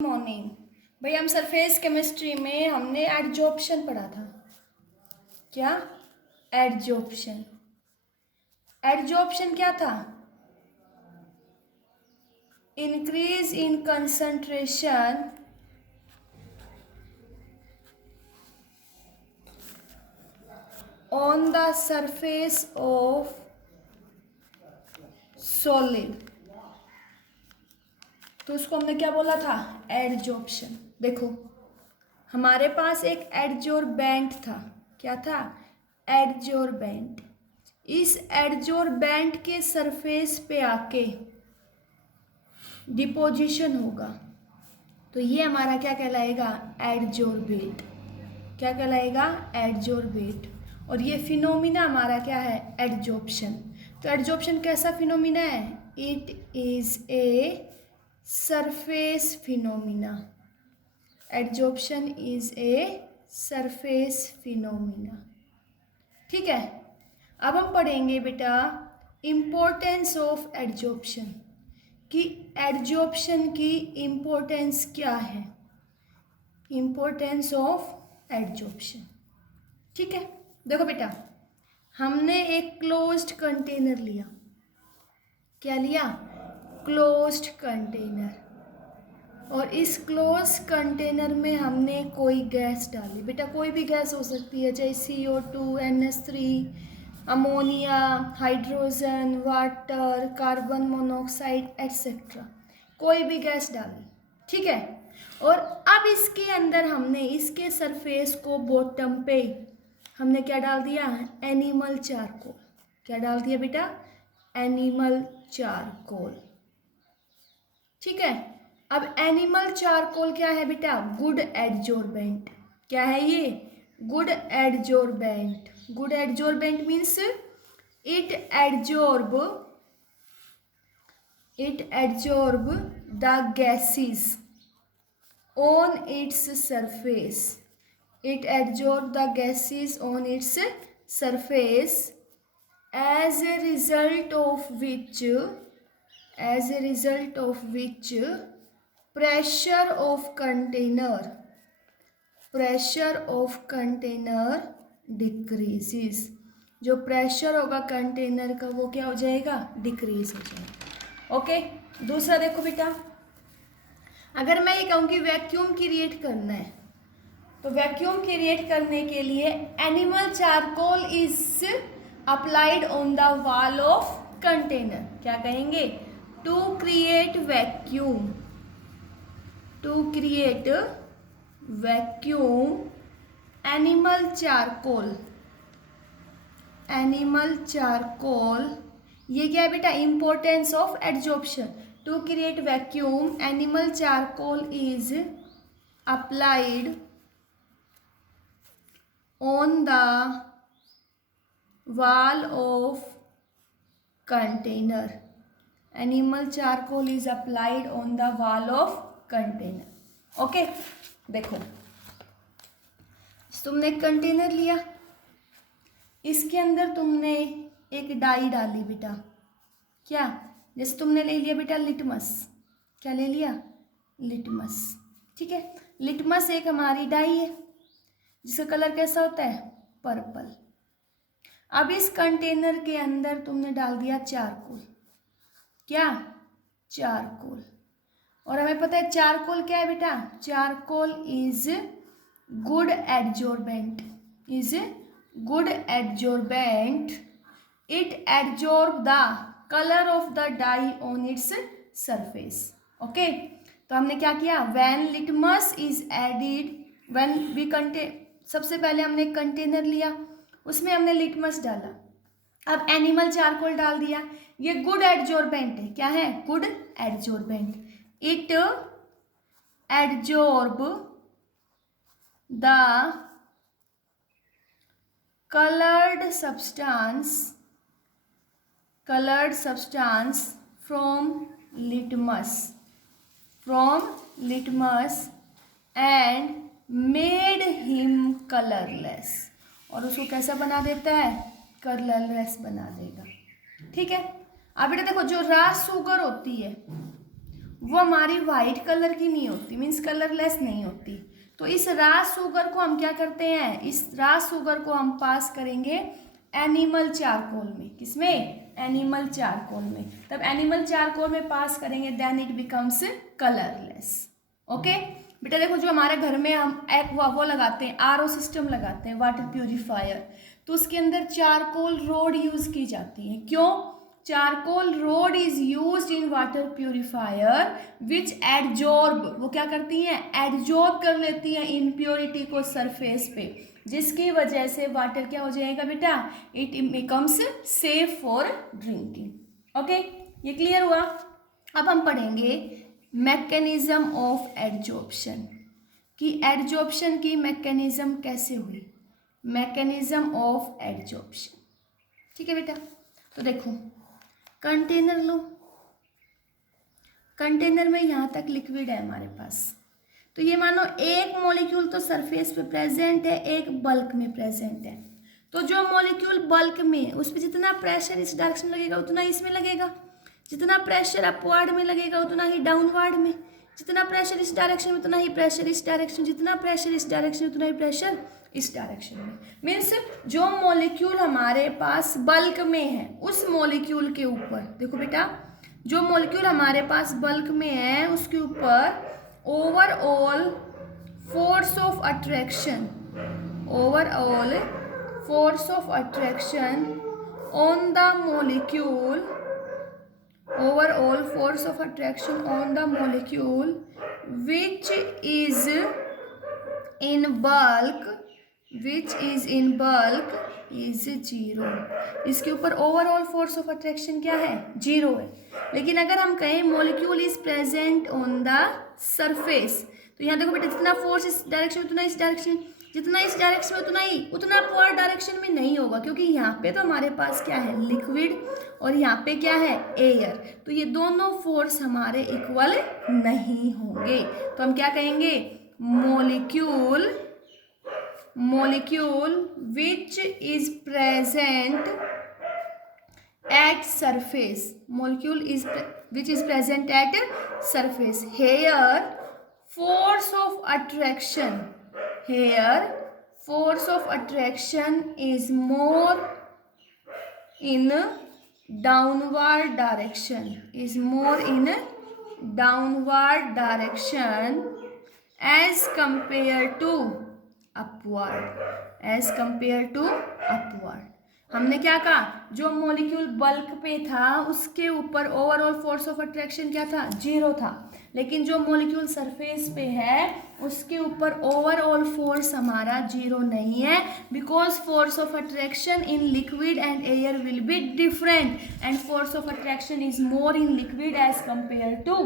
Morning. भाई हम surface chemistry में हमने एडजॉर्प्शन पढ़ा था। क्या? एडजॉर्प्शन। एडजॉर्प्शन क्या था? Increase in concentration on the surface of solid, तो उसको हमने क्या बोला था? एडजॉर्प्शन। देखो हमारे पास एक एडजॉर्बेंट था। क्या था? एडजॉर्बेंट। इस एडजॉर्बेंट के सरफेस पे आके डिपोजिशन होगा, तो ये हमारा क्या कहलाएगा? एडजॉर्बेट। क्या कहलाएगा? एडजॉर्बेट। और ये फिनोमिना हमारा क्या है? एडजॉर्प्शन। तो एडजॉर्प्शन कैसा फिनोमिना है? It is a surface phenomena. Adsorption is a surface phenomena. ठीक है, अब हम पढ़ेंगे बेटा इम्पोर्टेंस ऑफ एडजॉर्प्शन, कि एडजॉर्प्शन की इम्पोर्टेंस क्या है। Importance of adsorption. ठीक है, देखो बेटा हमने एक क्लोज्ड कंटेनर लिया। क्या लिया? Closed container. और इस क्लोज कंटेनर में हमने कोई गैस डाली। बेटा कोई भी गैस हो सकती है, चाहे CO2, NH3, ammonia, hydrogen, water, carbon monoxide etcetera. कोई भी गैस डाली, ठीक है। और अब इसके अंदर हमने इसके सरफेस को बॉटम पे हमने क्या डाल दिया? Animal charcoal. क्या डाल दिया बेटा? Animal charcoal. ठीक है, अब एनिमल चारकोल क्या है बेटा? Good adsorbent. क्या है ये? Good adsorbent. Good adsorbent means it adsorb the gases on its surface. It adsorb the gases on its surface, as a result of which pressure of container decreases. जो pressure होगा container का वो क्या हो जाएगा? डिक्रीज हो जाएगा। Okay, दूसरा देखो बेटा, अगर मैं ये कहूँ कि वैक्यूम क्रिएट करना है, तो वैक्यूम क्रिएट करने के लिए animal charcoal is applied on the wall of container. क्या कहेंगे? To create vacuum animal charcoal. ये क्या है बेटा? Importance of adsorption. To create vacuum animal charcoal is applied on the wall of container. Animal charcoal is applied on the wall of container. Okay, देखो तुमने एक container लिया, इसके अंदर तुमने एक डाई डाली बेटा। क्या? जैसे तुमने ले लिया बेटा लिटमस। क्या ले लिया? लिटमस। ठीक है, लिटमस एक हमारी डाई है जिसका कलर कैसा होता है? पर्पल। अब इस कंटेनर के अंदर तुमने डाल दिया चारकोल। क्या? चारकोल। और हमें पता है चारकोल क्या है बेटा? Charcoal is good adsorbent. It adsorb the colour of the dye on its surface. Okay, तो हमने क्या किया? व्हेन लिटमस इज एडिड, सबसे पहले हमने एक कंटेनर लिया, उसमें हमने लिटमस डाला, अब एनिमल चारकोल डाल दिया। ये गुड एडजॉर्बेंट है। क्या है? Good adsorbent. It adsorb the colored substance from litmus and made him colorless। और उसको कैसा बना देता है? कलरलेस बना देगा। ठीक है, अब बेटा देखो जो रॉ शुगर होती है वो हमारी वाइट कलर की नहीं होती, मीन्स कलरलेस नहीं होती। तो इस रॉ शुगर को हम क्या करते हैं, इस रॉ शुगर को हम पास करेंगे एनिमल चारकोल में। किसमें? एनिमल चारकोल में। तब एनिमल चारकोल में पास करेंगे, then it becomes colourless. Okay बेटा देखो, जो हमारे घर में हम एक वो लगाते हैं, आरओ सिस्टम लगाते हैं, वाटर प्यूरिफायर, तो उसके अंदर चारकोल रोड यूज की जाती है। क्यों? Charcoal road is used in water purifier which adsorb, वो क्या करती हैं, एडजॉर्ब कर लेती हैं इम्प्योरिटी को सरफेस पे, जिसकी वजह से वाटर क्या हो जाएगा बेटा, it becomes safe for drinking. Okay ये क्लियर हुआ। अब हम पढ़ेंगे मैकेनिज्म ऑफ एडजॉर्प्शन, कि एडजॉर्प्शन की मैकेनिज्म कैसे हुई, मैकेनिज्म ऑफ एडजॉर्प्शन। ठीक है बेटा, तो देखो कंटेनर लो, कंटेनर में यहाँ तक लिक्विड है हमारे पास, तो ये मानो एक मॉलिक्यूल तो सरफेस पे प्रेजेंट है, एक बल्क में प्रेजेंट है। तो जो मॉलिक्यूल बल्क में, उस पर जितना प्रेशर इस डायरेक्शन लगेगा उतना इसमें लगेगा, जितना प्रेशर अपवर्ड में लगेगा उतना ही डाउनवर्ड में, जितना प्रेशर इस डायरेक्शन में उतना ही प्रेशर इस डायरेक्शन, जितना प्रेशर इस डायरेक्शन उतना ही प्रेशर इस डायरेक्शन में। मीन्स जो मॉलिक्यूल हमारे पास बल्क में है, उस मॉलिक्यूल के ऊपर देखो बेटा, जो मॉलिक्यूल हमारे पास बल्क में है उसके ऊपर overall force of attraction, overall force of attraction on the molecule, overall force of attraction on the molecule which is in bulk, which is in bulk is 0। इसके ऊपर ओवरऑल फोर्स ऑफ अट्रैक्शन क्या है, 0 है। लेकिन अगर हम कहें molecule is present on the surface, तो यहाँ देखो बेटा, जितना फोर्स इस डायरेक्शन उतना इस डायरेक्शन, जितना इस डायरेक्शन में उतना ही, उतना अपवर्ड डायरेक्शन में नहीं होगा, क्योंकि यहाँ पे तो हमारे पास क्या है, लिक्विड, और यहाँ पे क्या है, एयर। तो ये दोनों फोर्स हमारे इक्वल नहीं होंगे। तो हम क्या कहेंगे, molecule, molecule which is present at surface, molecule is which is present at surface, here force of attraction, here force of attraction is more in downward direction, is more in downward direction as compared to upward, as compared to upward। हमने क्या कहा, जो molecule bulk पे था उसके ऊपर overall force of attraction क्या था, 0 था। लेकिन जो मॉलिक्यूल सरफेस पे है उसके ऊपर ओवरऑल फोर्स हमारा 0 नहीं है, because force of attraction in liquid and air will be different and force of attraction is more in liquid as compare to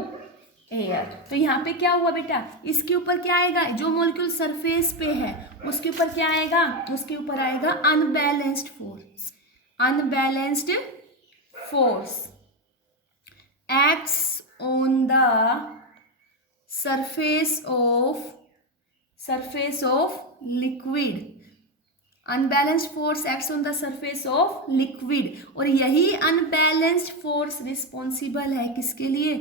air. तो यहाँ पे क्या हुआ बेटा, इसके ऊपर क्या आएगा, जो मॉलिक्यूल सरफेस पे है उसके ऊपर क्या आएगा, उसके ऊपर आएगा unbalanced force, unbalanced force acts on the surface of liquid, unbalanced force acts on the surface of liquid, और यही unbalanced force रिस्पॉन्सिबल है किसके लिए,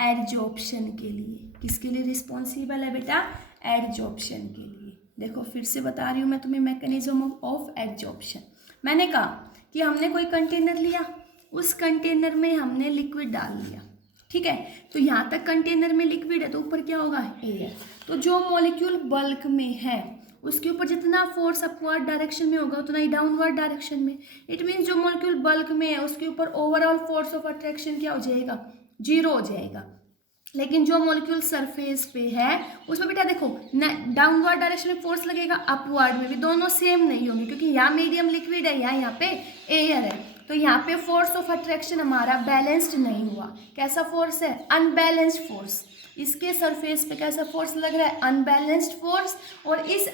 एडजॉर्प्शन के लिए। किसके लिए रिस्पॉन्सिबल है बेटा, एडजॉर्प्शन के लिए। देखो फिर से बता रही हूँ मैं तुम्हें मैकेनिज्म ऑफ एडजॉर्प्शन। मैंने कहा कि हमने कोई कंटेनर लिया, उस कंटेनर में हमने लिक्विड डाल लिया, ठीक है, तो यहाँ तक कंटेनर में लिक्विड है तो ऊपर क्या होगा, एयर। तो जो मॉलिक्यूल बल्क में है उसके ऊपर जितना फोर्स अपवर्ड डायरेक्शन में होगा उतना ही डाउनवर्ड डायरेक्शन में। इट मीन्स जो मॉलिक्यूल बल्क में है उसके ऊपर ओवरऑल फोर्स ऑफ अट्रैक्शन क्या हो जाएगा, 0 हो जाएगा। लेकिन जो मॉलिक्यूल सरफेस पे है उसमें बेटा देखो, डाउनवर्ड डायरेक्शन में फोर्स लगेगा, अपवर्ड में भी, दोनों सेम नहीं होंगे, क्योंकि यहाँ मीडियम लिक्विड है, यहाँ पे एयर है। तो यहाँ पे फोर्स ऑफ अट्रैक्शन हमारा बैलेंस्ड नहीं हुआ। कैसा फोर्स है, अनबैलेंस्ड फोर्स। इसके सरफेस पे कैसा फोर्स लग रहा है, अनबैलेंस्ड फोर्स। और इस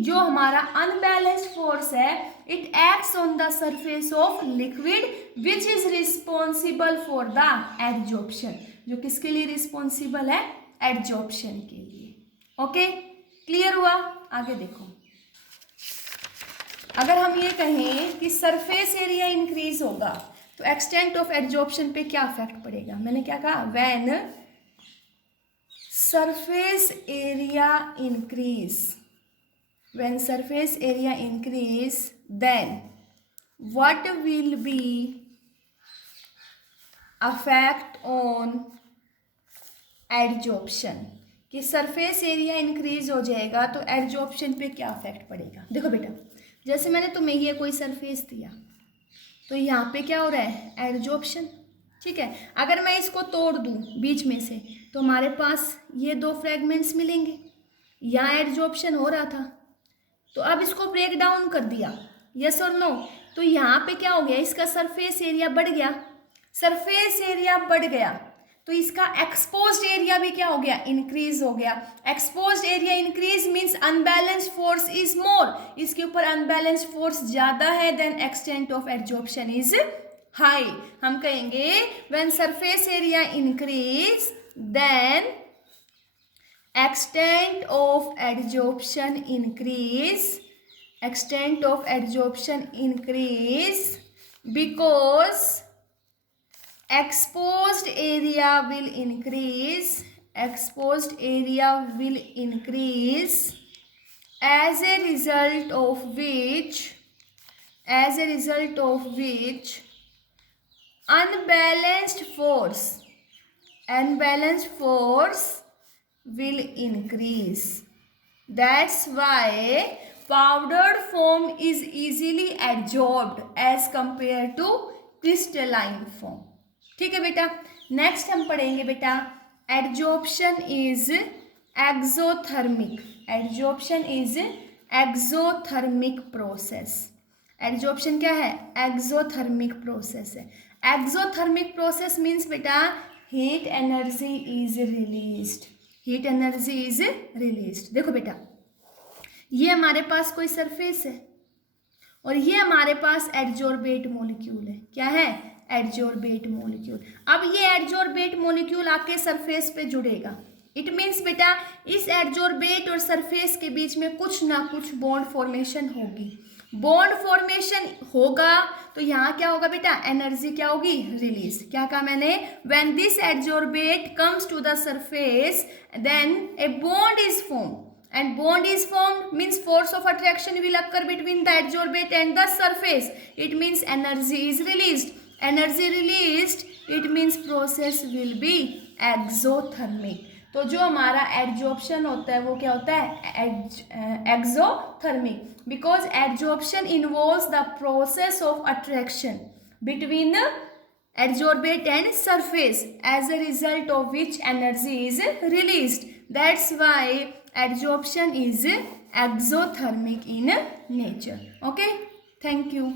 जो हमारा अनबैलेंस्ड फोर्स है, it acts on the surface of liquid which is responsible for the adsorption, जो किसके लिए रिस्पॉन्सिबल है, एडजॉर्प्शन के लिए। ओके क्लियर हुआ। आगे देखो, अगर हम ये कहें कि सरफेस एरिया इंक्रीज होगा तो एक्सटेंट ऑफ एडजॉर्प्शन पे क्या इफेक्ट पड़ेगा। मैंने क्या कहा, when surface area increase, when surface area increase, then what will be effect on adsorption, कि सरफेस एरिया इंक्रीज हो जाएगा तो एडजॉर्प्शन पे क्या इफेक्ट पड़ेगा। देखो बेटा, जैसे मैंने तुम्हें ये कोई सरफेस दिया तो यहाँ पे क्या हो रहा है, एडजॉर्प्शन, ठीक है। अगर मैं इसको तोड़ दूँ बीच में से तो हमारे पास ये दो फ्रेगमेंट्स मिलेंगे, यहाँ एडजॉर्प्शन हो रहा था तो अब इसको ब्रेक डाउन कर दिया, यस और नो, तो यहाँ पे क्या हो गया, इसका सरफेस एरिया बढ़ गया, सरफेस एरिया बढ़ गया तो इसका एक्सपोज्ड एरिया भी क्या हो गया, इंक्रीज हो गया। Exposed area increase means unbalanced force is more, इसके ऊपर अनबैलेंस्ड फोर्स ज्यादा है, then extent of adsorption is high. हम कहेंगे when surface area increase then extent of adsorption increase, extent of adsorption increase because exposed area will increase, exposed area will increase, as a result of which unbalanced force will increase. That's why powdered foam is easily adsorbed as compared to crystalline foam. ठीक है बेटा, next हम पढ़ेंगे बेटा adsorption is exothermic, adsorption is exothermic process. Adsorption क्या है, exothermic process है। Exothermic process means बेटा heat energy is released, heat energy is released. देखो बेटा, ये हमारे पास कोई सरफेस है और ये हमारे पास एडजॉर्बेट मॉलिक्यूल है। क्या है, एडजॉर्बेट मॉलिक्यूल। अब ये एडजॉर्बेट मॉलिक्यूल आके सरफेस पे जुड़ेगा, इट मीन्स बेटा इस एडजॉर्बेट और सरफेस के बीच में कुछ ना कुछ बॉन्ड फॉर्मेशन होगी। बॉन्ड फॉर्मेशन होगा तो यहाँ क्या होगा बेटा, एनर्जी क्या होगी, रिलीज। क्या कहा मैंने, when this adsorbate comes to the surface then a bond is form, and bond is formed means force of attraction will occur between the adsorbate and the surface, it means energy is released, energy released it means process will be exothermic। तो जो हमारा adsorption होता है वो क्या होता है, exothermic, because adsorption involves the process of attraction between adsorbate and surface, as a result of which energy is released. That's why adsorption is exothermic in nature. Okay, thank you.